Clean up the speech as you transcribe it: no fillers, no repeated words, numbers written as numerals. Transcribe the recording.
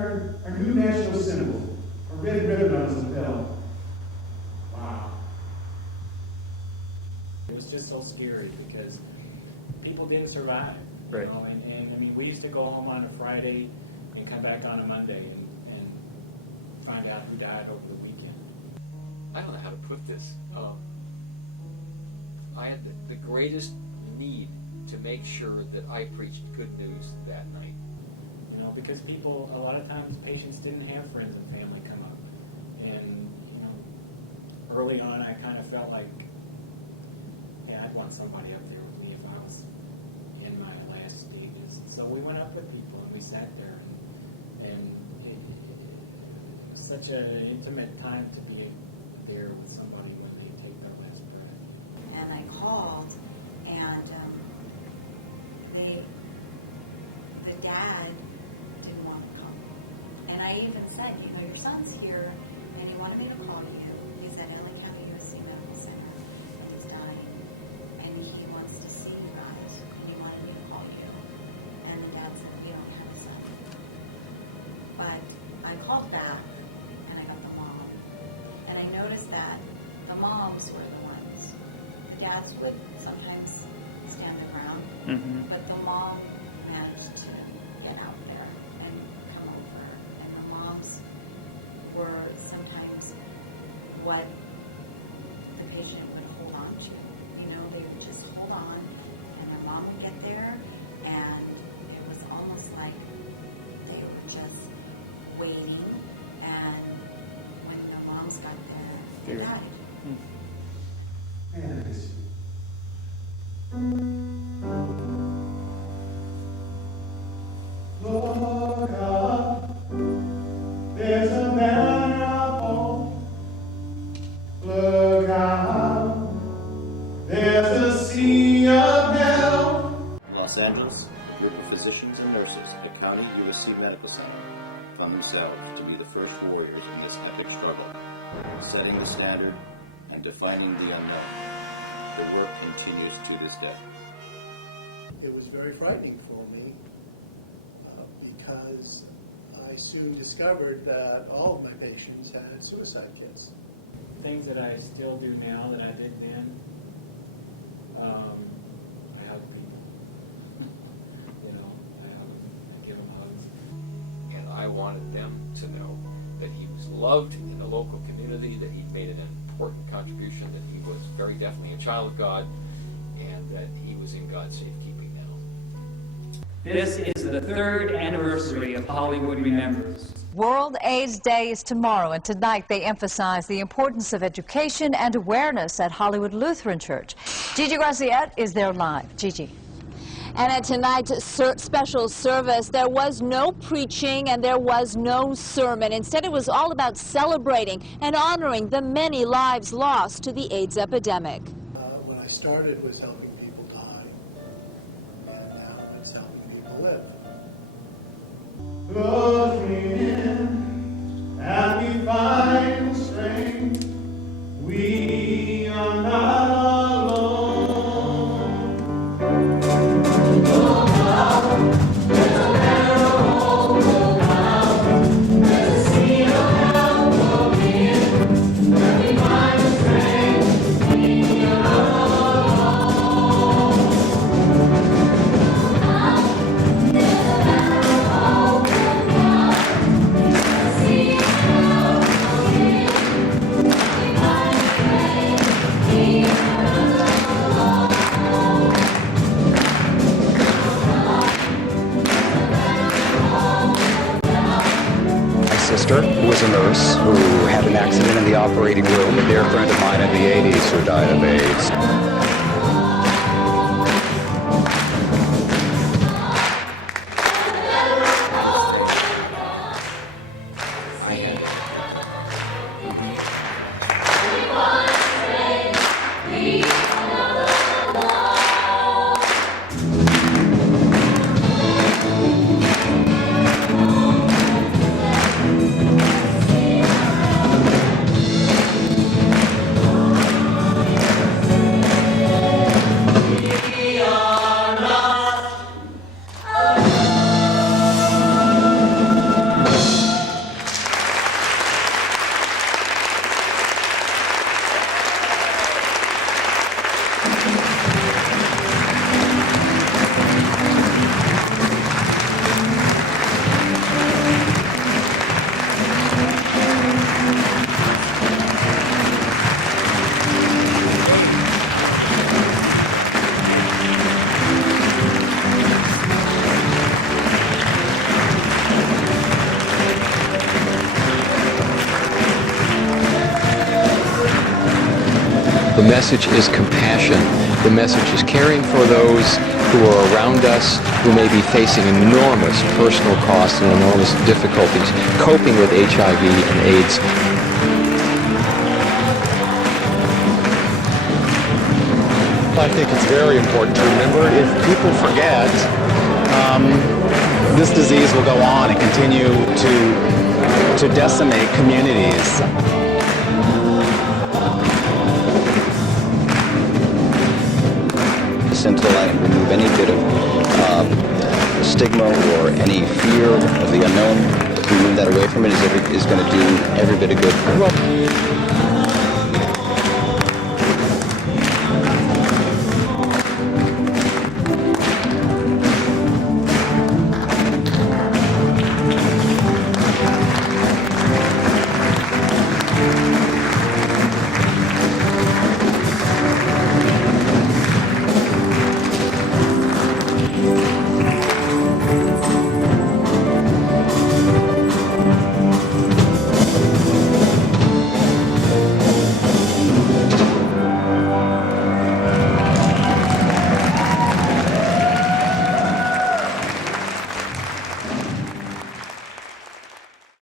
our new national symbol, a red ribbon on his lapel. Wow. It was just so scary because people didn't survive. Right. You know, and I mean, we used to go home on a Friday and come back on a Monday and find out who died over the weekend. I don't know how to put this. I had the greatest need to make sure that I preached good news that night. You know, because people, a lot of times, patients didn't have friends and family come up. And, you know, early on, I kind of felt like, hey, I'd want somebody up there with me if I was in my last stages. So we went up with people and we sat there. And it was such an intimate time to be there with somebody when they take their last breath. And I called, and the dad didn't want to come. And I even said, you know, your son's here, and he wanted me to call you. He's at LA County USC Medical Center. He's dying, and he wants to see you guys. And he wanted me to call you. And the dad said, you don't have a son. But I called back, and I got the mom. And I noticed that the moms were the ones. The dads would sometimes stand around, but the mom managed to get out there and come over. And the moms were sometimes what the patient would hold on to. You know, they would just hold on, and the mom would get there, and it was almost like they were just waiting, and when the moms got there, they died. Man, I miss you. Look up, there's a banner of hope. Look out, there's a sea of hell. Los Angeles, a group of physicians and nurses at County USC Medical Center found themselves to be the first warriors in this epic struggle, setting the standard and defining the unknown. The work continues to this day. It was very frightening for me because I soon discovered that all of my patients had suicide kits. Things that I still do now that I did then, I hug people. You know, I give them hugs. And I wanted them to know that he was loved in the local community, that he'd made an important contribution, that he was very definitely a child of God, and that he was in God's safekeeping now. This is the 3rd anniversary of Hollywood Remembers. World AIDS Day is tomorrow, and tonight they emphasize the importance of education and awareness at Hollywood Lutheran Church. Gigi Graciette is there live. Gigi. And at tonight's special service, there was no preaching and there was no sermon. Instead, it was all about celebrating and honoring the many lives lost to the AIDS epidemic. When I started was helping people die, and now it's helping people live. Looking in, and we find strength. We are not alone. Sister, who was a nurse, who had an accident in the operating room, a dear friend of mine in the 80s who died of AIDS. The message is compassion. The message is caring for those who are around us, who may be facing enormous personal costs and enormous difficulties coping with HIV and AIDS. I think it's very important to remember, if people forget, this disease will go on and continue to decimate communities. Until I remove any bit of stigma or any fear of the unknown, remove that away from it is going to do every bit of good.